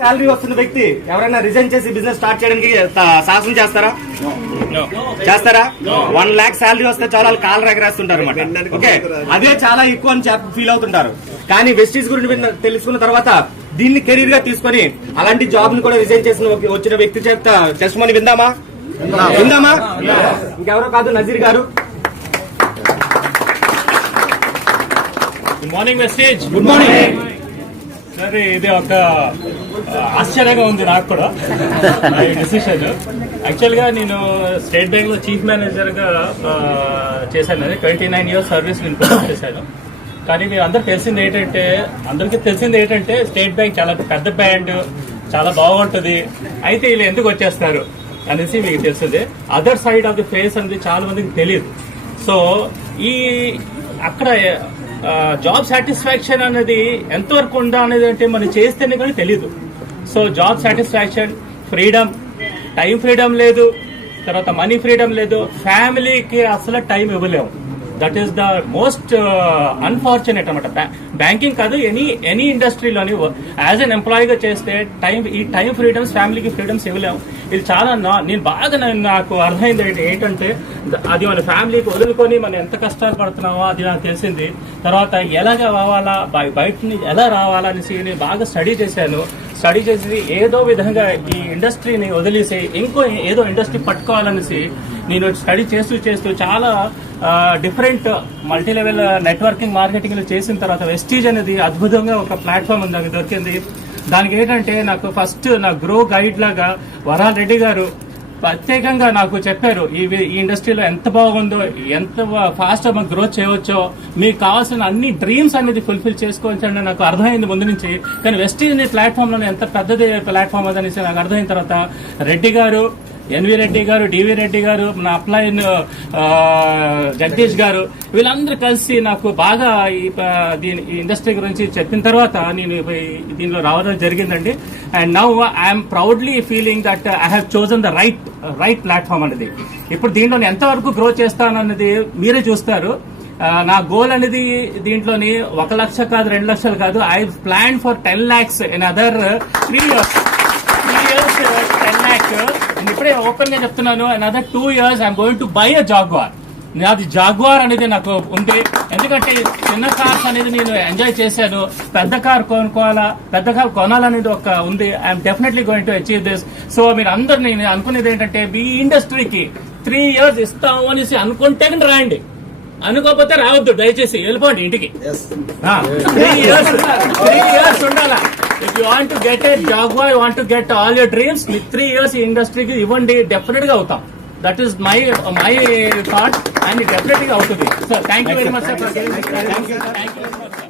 Salary వస్తున్న వ్యక్తి ఎవరైనా రిజైన్ చేసి బిజినెస్ స్టార్ట్ చేయడానికి సాహసం చేస్తారా? 1 lakh శాలరీ వస్తే చాలా కాలు ఎగరేస్తుంటారు అనమాట. ఓకే, అదే చాలా ఎక్కువ అని ఫీల్ అవుతుంటారు. కానీ వెస్టీజ్ గురించి తెలుసుకున్న తర్వాత దీన్ని కెరీర్ గా తీసుకొని అలాంటి జాబ్ ని కూడా రిజైన్ చేసిన వచ్చిన వ్యక్తి చేత టెస్టిమోనీ విందామా? ఇంకెవరో కాదు, నజీర్ గారు. Good morning Vestige. Good morning. సరే, ఇది ఒక ఆశ్చర్యంగా ఉంది నాకు కూడా ఈ డిసిషన్. యాక్చువల్ గా నేను స్టేట్ బ్యాంక్ లో చీఫ్ మేనేజర్ గా చేశాను. 29 years సర్వీస్ నేను ప్రొవైడ్ చేశాను. కానీ మీరు అందరికి తెలిసింది ఏంటంటే స్టేట్ బ్యాంక్ చాలా పెద్ద బ్యాండ్, చాలా బాగుంటది. అయితే వీళ్ళు ఎందుకు వచ్చేస్తారు అనేసి మీకు తెలుస్తుంది. Other side of the face అనేది చాలా మందికి తెలియదు. సో అక్కడ జాబ్ సాటిస్ఫాక్షన్ అనేది ఎంతవరకు ఉందా అనేది అంటే మనం చేస్తేనే కానీ తెలీదు. So job satisfaction, freedom, time freedom లేదు, తర్వాత మనీ ఫ్రీడమ్ లేదు, ఫ్యామిలీకి అసలు టైం ఇవ్వలేము. That is the most unfortunate అనమాట. బ్యాంకింగ్ కాదు, ఎనీ ఇండస్ట్రీలోని యాజ్ అన్ ఎంప్లాయీగా చేస్తే ఈ టైం ఫ్రీడమ్స్, ఫ్యామిలీకి ఫ్రీడమ్స్ ఇవ్వలేము. ఇది చాలా నాకు అర్థమైంది ఏంటంటే అది మన ఫ్యామిలీకి వదులుకొని మనం ఎంత కష్టాలు పడుతున్నామో అది నాకు తెలిసింది. తర్వాత ఎలాగ అవ్వాలా, బయట నుంచి ఎలా రావాలా అనేసి నేను బాగా స్టడీ చేసి ఏదో విధంగా ఈ ఇండస్ట్రీని వదిలేసి ఇంకో ఏదో ఇండస్ట్రీ పట్టుకోవాలనేసి నేను స్టడీ చేస్తూ చాలా different multi level networking, marketing చేసిన తర్వాత వెస్టీజ్ అనేది అద్భుతంగా ఒక ప్లాట్ఫామ్ ఉంది, నాకు దొరికింది. దానికి ఏంటంటే నాకు ఫస్ట్ నా గ్రో గైడ్ లాగా వరాల్ రెడ్డి గారు ప్రత్యేకంగా నాకు చెప్పారు ఈ ఇండస్ట్రీలో ఎంత బాగుందో, ఎంత ఫాస్ట్ గా గ్రోత్ చేయవచ్చో, మీకు కావాల్సిన అన్ని డ్రీమ్స్ అనేది ఫుల్ఫిల్ చేసుకోవచ్చు అని నాకు అర్థమైంది ముందు నుంచి. కానీ వెస్టీజ్ అనే ప్లాట్ఫామ్ లో ఎంత పెద్దది ప్లాట్ఫామ్ అదనేసి నాకు అర్థమైన తర్వాత రెడ్డి గారు, ఎన్వి రెడ్డి గారు, డివి రెడ్డి గారు, నా అప్లైన్ జగదీష్ గారు, వీళ్ళందరూ కలిసి నాకు బాగా ఈ ఇండస్ట్రీ గురించి చెప్పిన తర్వాత నేను దీనిలో రావడం జరిగిందండి. And now I'm proudly feeling that I have chosen the right platform అనేది. ఇప్పుడు దీంట్లో ఎంతవరకు గ్రో చేస్తానన్నది మీరే చూస్తారు. నా గోల్ అనేది దీంట్లోని 1 లక్ష కాదు, 2 లక్షలు కాదు. I plan for 10 lakhs in other 3 years. 10 lakhs. ఇప్పుడే ఓపెన్ గా చెప్తున్నాను, another 2 years I'm going to buy a jaguar. అది జాగ్వార్ అనేది నాకు ఉంది. ఎందుకంటే చిన్న కార్స్ అనేది నేను ఎంజాయ్ చేశాను, పెద్ద కార్ కొనాలనేది ఒక ఉంది. I'm definitely going to achieve this. So మీరు అందరు నేను అనుకునేది ఏంటంటే ఈ ఇండస్ట్రీకి 3 years ఇస్తాము అనేసి అనుకుంటే రాయండి, అనుకోకపోతే రావద్దు, దయచేసి వెళ్ళిపోండి ఇంటికి. 3 years ఉండాలా. If you want to get a Jaguar, you want to get all your dreams, 3 years ఈ ఇండస్ట్రీకి ఇవ్వండి, డెఫినెట్ గా అవుతాం. That is my thought, and definite గా అవుతుంది. So thank you very much sir. Thank you very much.